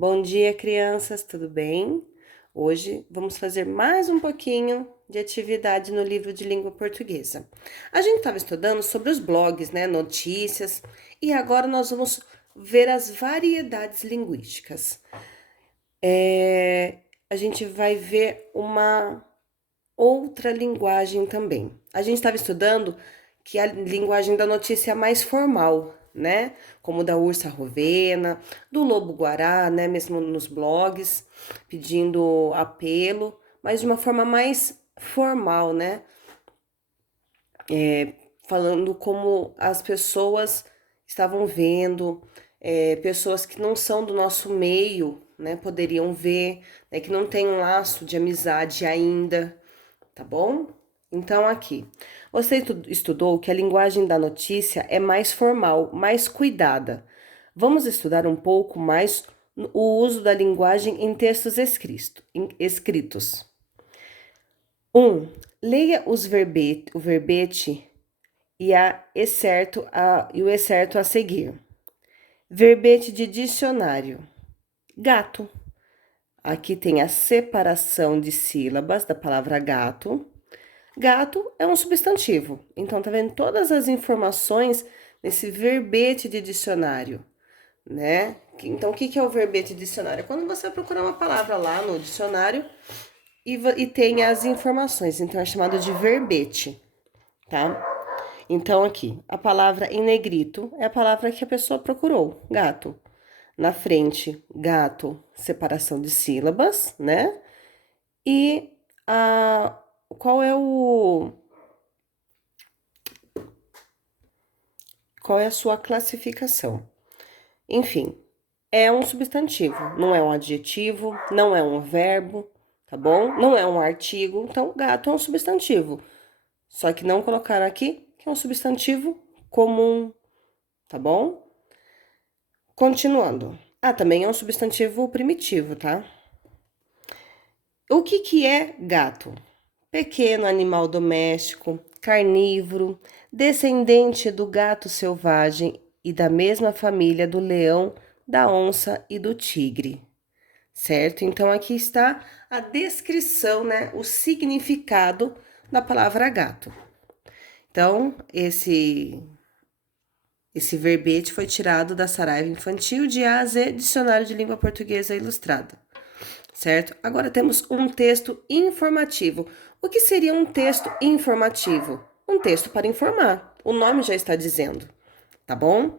Bom dia, crianças, tudo bem? Hoje vamos fazer mais um pouquinho de atividade no livro de língua portuguesa. A gente estava estudando sobre os blogs, né, notícias, e agora nós vamos ver as variedades linguísticas. A gente vai ver uma outra linguagem também. A gente estava estudando que a linguagem da notícia é mais formal, né? Como da ursa rovena, do lobo-guará, né? Mesmo nos blogs, pedindo apelo, mas de uma forma mais formal, né? Falando como as pessoas estavam vendo, pessoas que não são do nosso meio, né? Poderiam ver, né? Que não tem um laço de amizade ainda, tá bom? Então, aqui, você estudou que a linguagem da notícia é mais formal, mais cuidada. Vamos estudar um pouco mais o uso da linguagem em textos escritos. 1. Leia o verbete e o excerto a seguir. Verbete de dicionário. Gato. Aqui tem a separação de sílabas da palavra gato. Gato é um substantivo, então tá vendo todas as informações nesse verbete de dicionário, né? Então, o que é o verbete de dicionário? É quando você vai procurar uma palavra lá no dicionário e tem as informações, então é chamado de verbete, tá? Então, aqui, a palavra em negrito é a palavra que a pessoa procurou, gato. Na frente, gato, separação de sílabas, né? E qual é qual é a sua classificação? Enfim, é um substantivo, não é um adjetivo, não é um verbo, tá bom? Não é um artigo, então gato é um substantivo. Só que não colocaram aqui que é um substantivo comum, tá bom? Continuando. Ah, também é um substantivo primitivo, tá? O que é gato? Pequeno animal doméstico, carnívoro, descendente do gato selvagem e da mesma família do leão, da onça e do tigre. Certo? Então aqui está a descrição, né, o significado da palavra gato. Então, esse verbete foi tirado da Saraiva Infantil de A a Z, Dicionário de Língua Portuguesa Ilustrada. Certo? Agora temos um texto informativo. O que seria um texto informativo? Um texto para informar. O nome já está dizendo, tá bom?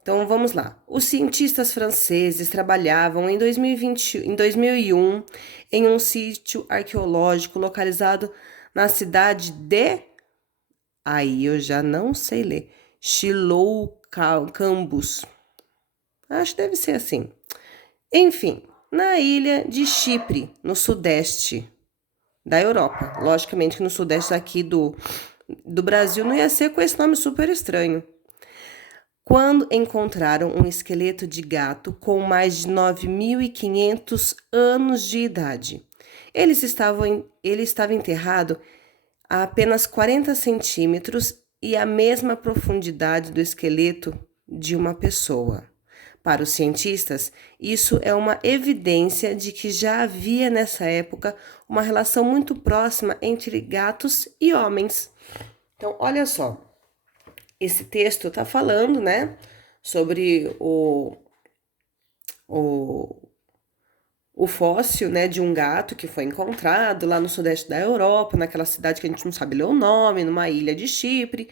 Então vamos lá. Os cientistas franceses trabalhavam em 2001 em um sítio arqueológico localizado na cidade de. Aí eu já não sei ler. Chiloucambus. Acho que deve ser assim. Enfim, na ilha de Chipre, no sudeste da Europa. Logicamente que no sudeste aqui do Brasil não ia ser com esse nome super estranho. Quando encontraram um esqueleto de gato com mais de 9.500 anos de idade. Ele estava enterrado a apenas 40 centímetros e a mesma profundidade do esqueleto de uma pessoa. Para os cientistas, isso é uma evidência de que já havia nessa época uma relação muito próxima entre gatos e homens. Então, olha só, esse texto está falando, né, sobre o, o fóssil, né, de um gato que foi encontrado lá no sudeste da Europa, naquela cidade que a gente não sabe ler o nome, numa ilha de Chipre,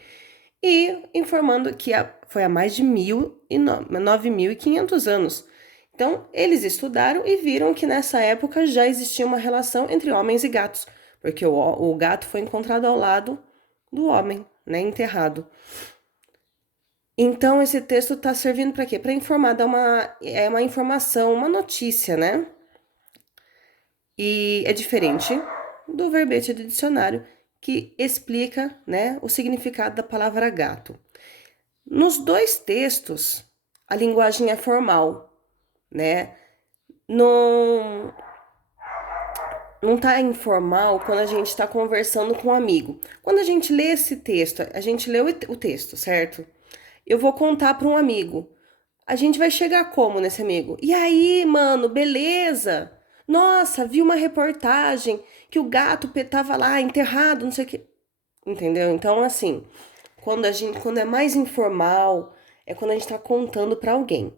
e informando que foi há mais de 9.500 anos. Então, eles estudaram e viram que nessa época já existia uma relação entre homens e gatos, porque o gato foi encontrado ao lado do homem, né, enterrado. Então, esse texto está servindo para quê? Para informar, dar uma informação, uma notícia, né? E é diferente do verbete de dicionário, que explica, né, o significado da palavra gato. Nos dois textos, a linguagem é formal, né? Não, não tá informal quando a gente está conversando com um amigo. Quando a gente lê esse texto, a gente lê o texto, certo? Eu vou contar para um amigo. a gente vai chegar como nesse amigo? E aí, mano, beleza? Nossa, vi uma reportagem que o gato tava lá enterrado, não sei o que. Entendeu? Então, assim, quando é mais informal, é quando a gente tá contando pra alguém.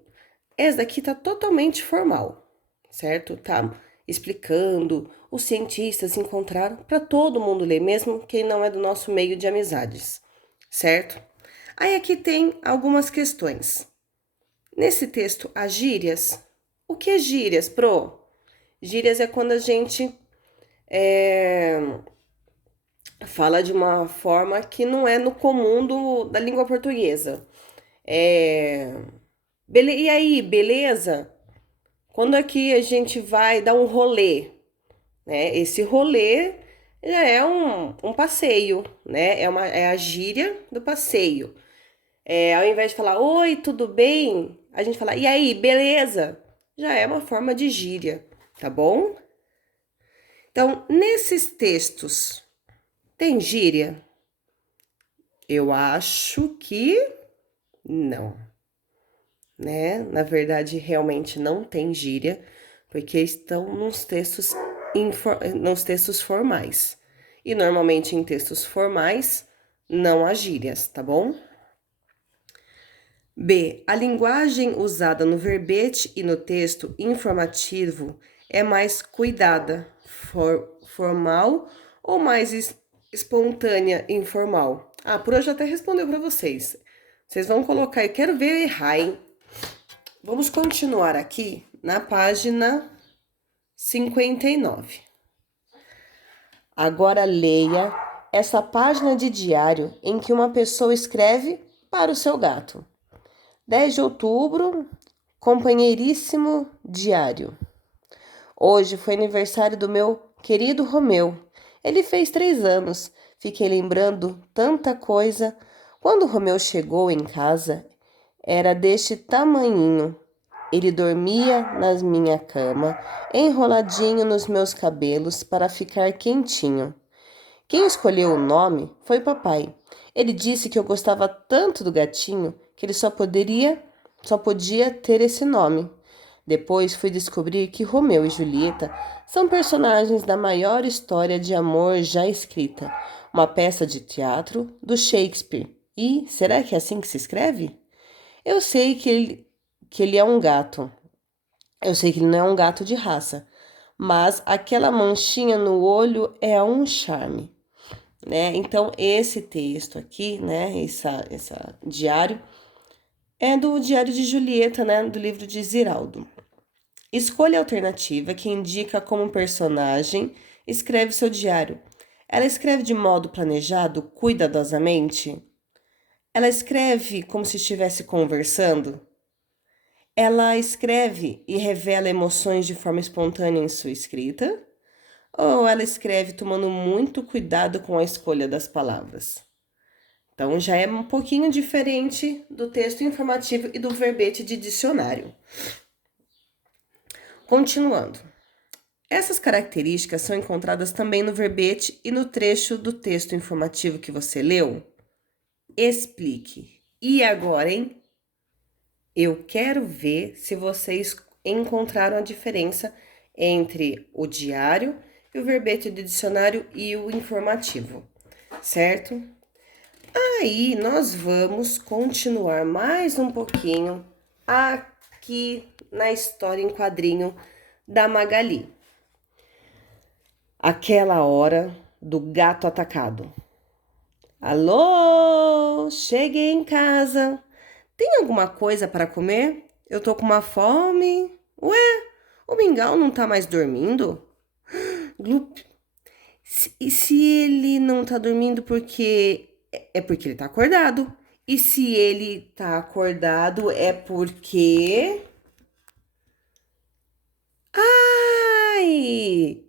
Essa daqui tá totalmente formal, certo? Tá explicando, os cientistas encontraram para todo mundo ler, mesmo quem não é do nosso meio de amizades, certo? Aí aqui tem algumas questões. Nesse texto, as gírias. O que é gírias, pro? Gírias é quando a gente fala de uma forma que não é no comum da língua portuguesa. E aí, beleza? Quando aqui a gente vai dar um rolê, né? Esse rolê já é um passeio, né? É a gíria do passeio. Ao invés de falar, oi, tudo bem? A gente fala, e aí, beleza? Já é uma forma de gíria, tá bom? Então, nesses textos, tem gíria? Eu acho que não, né? Na verdade, realmente não tem gíria, porque estão nos textos formais. E normalmente em textos formais não há gírias, tá bom? B. A linguagem usada no verbete e no texto informativo é mais cuidada, formal ou mais espontânea, informal? Ah, por hoje até respondeu para vocês. Vocês vão colocar, eu quero ver errar, hein? Vamos continuar aqui na página 59. Agora leia essa página de diário em que uma pessoa escreve para o seu gato. 10 de outubro, companheiríssimo diário. Hoje foi aniversário do meu querido Romeu. Ele fez 3 anos. Fiquei lembrando tanta coisa. Quando Romeu chegou em casa, era deste tamanhinho. Ele dormia na minha cama, enroladinho nos meus cabelos para ficar quentinho. Quem escolheu o nome foi o papai. Ele disse que eu gostava tanto do gatinho que ele só podia ter esse nome. Depois fui descobrir que Romeu e Julieta são personagens da maior história de amor já escrita, uma peça de teatro do Shakespeare. E será que é assim que se escreve? Eu sei que ele é um gato. Eu sei que ele não é um gato de raça, mas aquela manchinha no olho é um charme, né? Então, esse texto aqui, né, essa diário, é do Diário de Julieta, né, do livro de Ziraldo. Escolha a alternativa que indica como personagem escreve seu diário. Ela escreve de modo planejado, cuidadosamente? Ela escreve como se estivesse conversando? Ela escreve e revela emoções de forma espontânea em sua escrita? Ou ela escreve tomando muito cuidado com a escolha das palavras? Então já é um pouquinho diferente do texto informativo e do verbete de dicionário. Continuando. Essas características são encontradas também no verbete e no trecho do texto informativo que você leu? Explique. E agora, hein? Eu quero ver se vocês encontraram a diferença entre o diário e o verbete do dicionário e o informativo, certo? Aí nós vamos continuar mais um pouquinho aqui na história em quadrinho da Magali. Aquela hora do gato atacado. Alô, cheguei em casa. Tem alguma coisa para comer? Eu tô com uma fome. Ué, o mingau não tá mais dormindo? Glup. E se ele não tá dormindo porque é porque ele tá acordado? E se ele tá acordado é porque ai,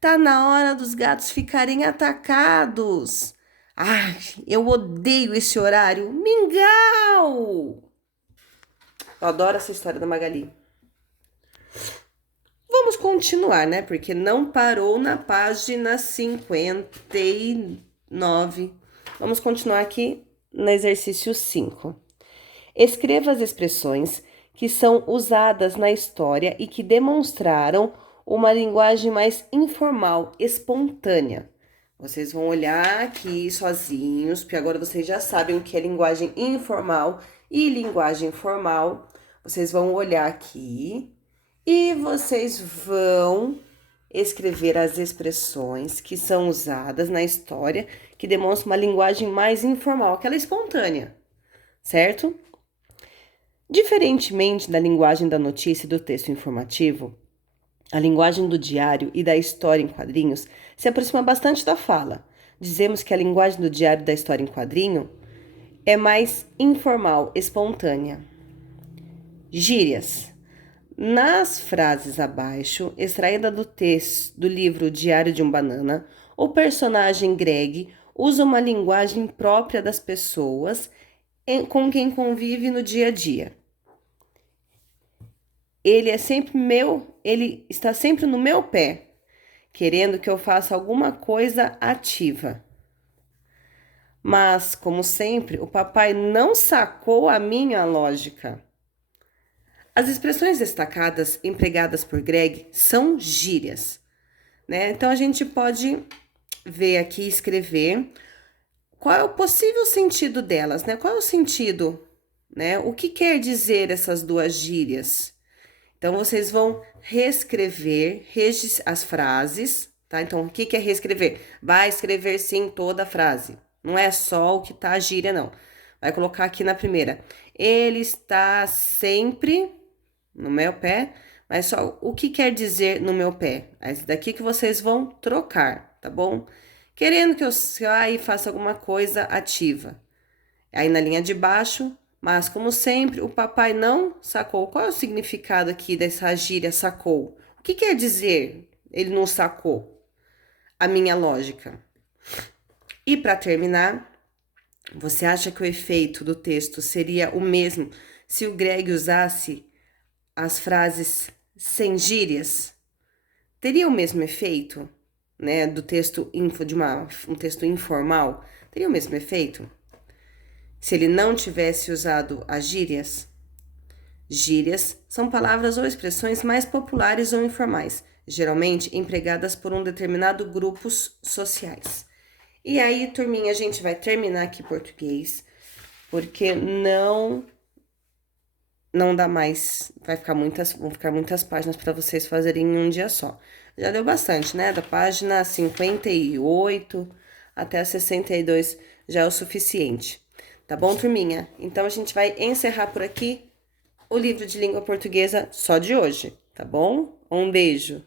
tá na hora dos gatos ficarem atacados. Ai, eu odeio esse horário. Mingau! Eu adoro essa história da Magali. Vamos continuar, né? Porque não parou na página 59. Vamos continuar aqui no exercício 5. Escreva as expressões que são usadas na história e que demonstraram uma linguagem mais informal, espontânea. Vocês vão olhar aqui sozinhos, porque agora vocês já sabem o que é linguagem informal e linguagem formal. Vocês vão olhar aqui e vocês vão escrever as expressões que são usadas na história, que demonstram uma linguagem mais informal, aquela espontânea, certo? Diferentemente da linguagem da notícia e do texto informativo, a linguagem do diário e da história em quadrinhos se aproxima bastante da fala. Dizemos que a linguagem do diário e da história em quadrinho é mais informal, espontânea. Gírias. Nas frases abaixo, extraída do texto do livro Diário de um Banana, o personagem Greg usa uma linguagem própria das pessoas com quem convive no dia a dia. Ele está sempre no meu pé, querendo que eu faça alguma coisa ativa. Mas, como sempre, o papai não sacou a minha lógica. As expressões destacadas empregadas por Greg são gírias, né? Então a gente pode ver aqui, escrever qual é o possível sentido delas, né? Qual é o sentido, né? O que quer dizer essas duas gírias? Então, vocês vão reescrever as frases, tá? Então, o que é reescrever? Vai escrever, sim, toda a frase. Não é só o que tá a gíria, não. Vai colocar aqui na primeira. Ele está sempre no meu pé, mas só o que quer dizer no meu pé? Esse daqui que vocês vão trocar, tá bom? Querendo que eu saia e faça alguma coisa ativa. Aí, na linha de baixo... Mas, como sempre, o papai não sacou. Qual é o significado aqui dessa gíria sacou? O que quer dizer ele não sacou? A minha lógica. E para terminar, você acha que o efeito do texto seria o mesmo se o Greg usasse as frases sem gírias? Teria o mesmo efeito, né, do texto um texto informal? Teria o mesmo efeito? Se ele não tivesse usado as gírias? Gírias são palavras ou expressões mais populares ou informais, geralmente empregadas por um determinado grupos sociais. E aí, turminha, a gente vai terminar aqui português, porque não dá mais, vão ficar muitas páginas para vocês fazerem em um dia só. Já deu bastante, né? Da página 58 até a 62 já é o suficiente. Tá bom, turminha? Então, a gente vai encerrar por aqui o livro de língua portuguesa só de hoje, tá bom? Um beijo!